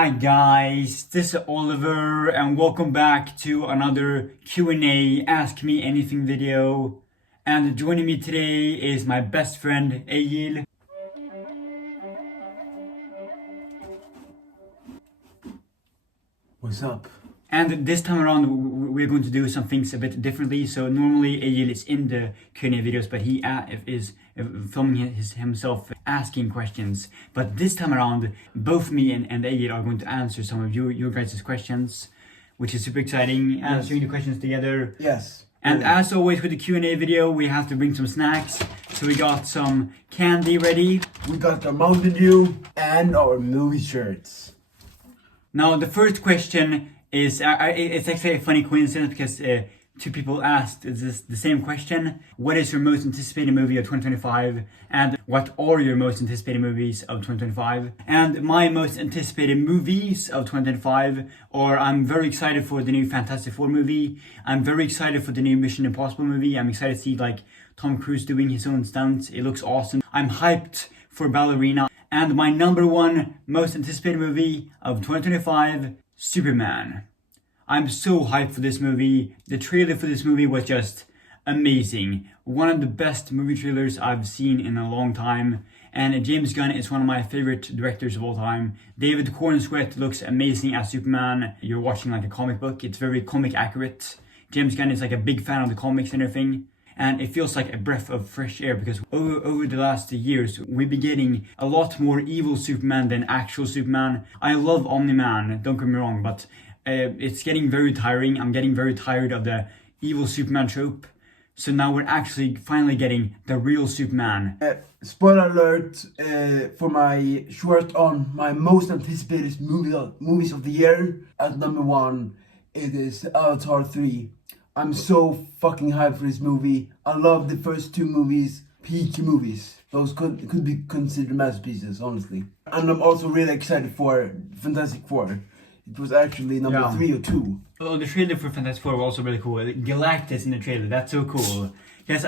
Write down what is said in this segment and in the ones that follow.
Hi guys, this is Oliver and welcome back to another Q&A Ask Me Anything video. And joining me today is my best friend Egill. What's up? And this time around we're going to do some things a bit differently. So normally Egill is in the Q&A videos, but he is filming himself asking questions. But this time around, both me and Egill are going to answer some of your guys' questions, which is super exciting. Answering the questions together. Yes. And as always with the Q&A video, we have to bring some snacks. So we got some candy ready. We got the Mountain Dew and our movie shirts. Now the first question is, it's actually a funny coincidence because two people asked the same question. What is your most anticipated movie of 2025? And what are your most anticipated movies of 2025? And my most anticipated movies of 2025 are, I'm very excited for the new Fantastic Four movie. I'm very excited for the new Mission Impossible movie. I'm excited to see like Tom Cruise doing his own stunts. It looks awesome. I'm hyped for Ballerina. And my number one most anticipated movie of 2025, Superman. I'm so hyped for this movie. The trailer for this movie was just amazing. One of the best movie trailers I've seen in a long time. And James Gunn is one of my favorite directors of all time. David Cornsweet looks amazing as Superman. You're watching like a comic book. It's very comic accurate. James Gunn is like a big fan of the comics and everything. And it feels like a breath of fresh air because over the last years, we've been getting a lot more evil Superman than actual Superman. I love Omni-Man, don't get me wrong, but it's getting very tiring. I'm getting very tired of the evil Superman trope. So now we're actually finally getting the real Superman. Spoiler alert for my short on my most anticipated movies of the year. At number one, it is Avatar 3. I'm so fucking hyped for this movie. I love the first two movies, peak movies. Those could be considered masterpieces, honestly. And I'm also really excited for Fantastic Four. It was actually number 3 or 2. Oh, the trailer for Fantastic Four was also really cool. Galactus in the trailer, that's so cool. Because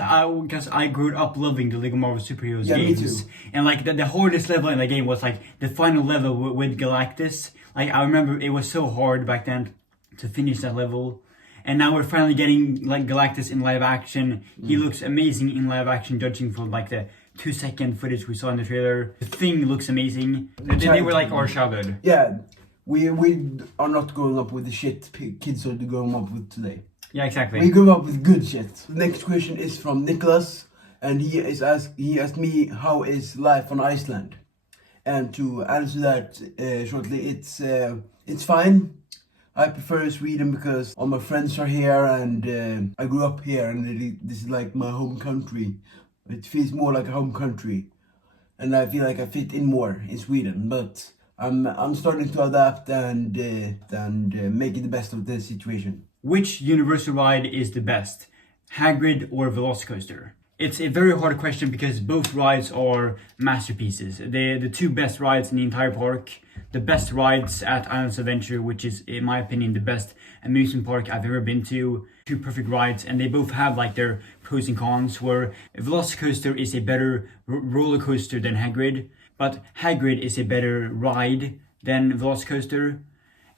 I grew up loving the Lego Marvel Superheroes games. Me too. And like the hardest level in the game was like the final level with Galactus. Like I remember it was so hard back then to finish that level. And now we're finally getting like Galactus in live action. He looks amazing in live action, judging from like the 2-second footage we saw in the trailer. The Thing looks amazing. They were like overshadowed. Yeah, we are not growing up with the shit kids are growing up with today. Yeah, exactly. We grew up with good shit. The next question is from Nicholas, and he asked me how is life on Iceland, and to answer that shortly, it's fine. I prefer Sweden because all my friends are here and I grew up here and this is like my home country. It feels more like a home country and I feel like I fit in more in Sweden, but I'm starting to adapt and make it the best of the situation. Which Universal ride is the best, Hagrid or Velocicoaster? It's a very hard question because both rides are masterpieces. They're the two best rides in the entire park. The best rides at Islands Adventure, which is, in my opinion, the best amusement park I've ever been to. Two perfect rides, and they both have like their pros and cons, where Velocicoaster is a better roller coaster than Hagrid, but Hagrid is a better ride than Velocicoaster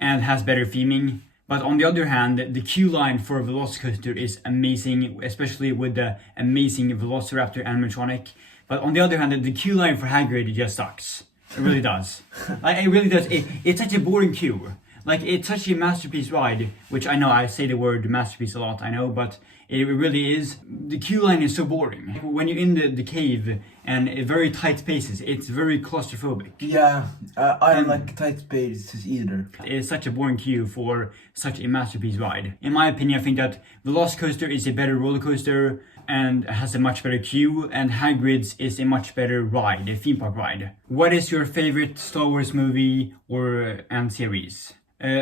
and has better theming. But on the other hand, the queue line for Velocicoaster is amazing, especially with the amazing Velociraptor animatronic. But on the other hand, the queue line for Hagrid just sucks. It really does. Like, it really does. It's such a boring queue. Like, it's such a masterpiece ride, which I know I say the word masterpiece a lot, I know, but it really is. The queue line is so boring. When you're in the cave and very tight spaces, it's very claustrophobic. Yeah, I don't like tight spaces either. It's such a boring queue for such a masterpiece ride. In my opinion, I think that Velocicoaster is a better roller coaster and has a much better queue, and Hagrid's is a much better ride, a theme park ride. What is your favorite Star Wars movie and series?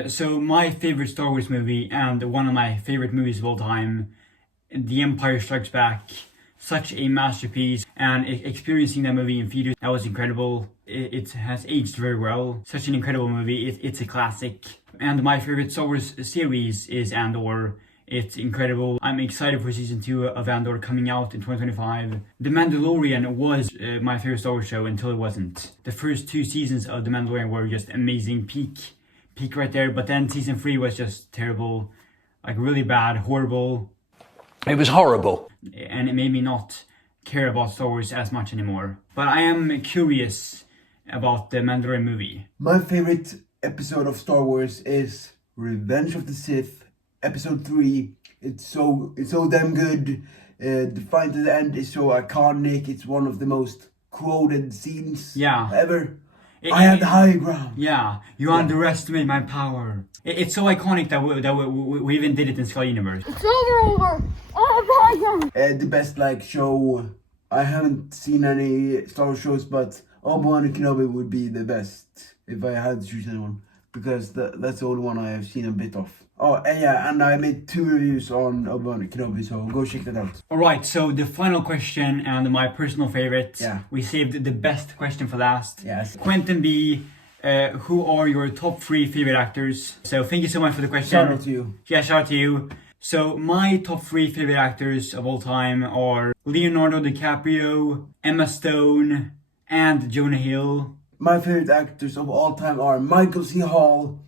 So my favorite Star Wars movie and one of my favorite movies of all time, The Empire Strikes Back. Such a masterpiece, and experiencing that movie in theaters, that was incredible. It has aged very well. Such an incredible movie. It's a classic. And my favorite Star Wars series is It's incredible. I'm excited for season 2 of Andor coming out in 2025. The Mandalorian was my favorite Star Wars show until it wasn't. The first 2 seasons of The Mandalorian were just amazing, peak right there. But then season 3 was just terrible, like really bad, horrible. It was horrible. And it made me not care about Star Wars as much anymore. But I am curious about the Mandalorian movie. My favorite episode of Star Wars is Revenge of the Sith, episode 3. It's so damn good. The fight at the end is so iconic. It's one of the most quoted scenes ever. I have the high ground. Yeah, you underestimate my power. It's so iconic that we even did it in Sky Universe. It's over. Oh my God. The best show. I haven't seen any Star Wars shows, but Obi-Wan and Kenobi would be the best if I had to choose anyone, because that's the only one I have seen a bit of. Oh, and I made 2 reviews on Obi-Wan and Kenobi, so go check that out. Alright, so the final question and my personal favorite. We saved the best question for last. Yes. Quentin B, who are your top 3 favorite actors? So thank you so much for the question. Shout out to you. Yeah, shout out to you. So my top 3 favorite actors of all time are Leonardo DiCaprio, Emma Stone, and Jonah Hill. My favorite actors of all time are Michael C. Hall,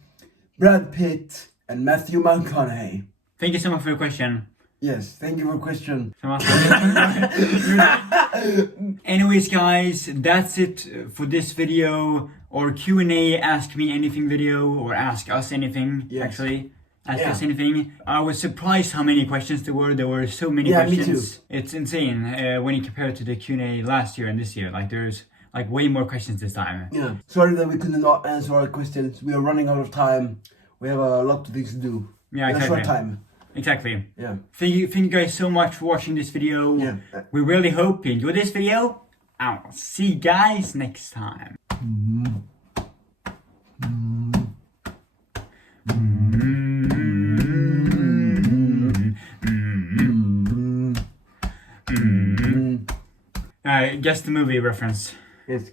Brad Pitt, and Matthew McConaughey. Thank you so much for your question. Yes, thank you for the question. Anyways, guys, that's it for this video, or Q&A, ask me anything video, or ask us anything, actually. Ask us anything. I was surprised how many questions there were. There were so many questions. Me too. It's insane when you compare it to the Q&A last year and this year. There's way more questions this time. Yeah. Sorry that we could not answer all questions. We are running out of time. We have a lot of things to do. Yeah, exactly. In a short time. Exactly. Yeah. Thank you guys so much for watching this video. Yeah. We really hope you enjoyed this video. I'll see you guys next time. Guess the movie reference. Yes,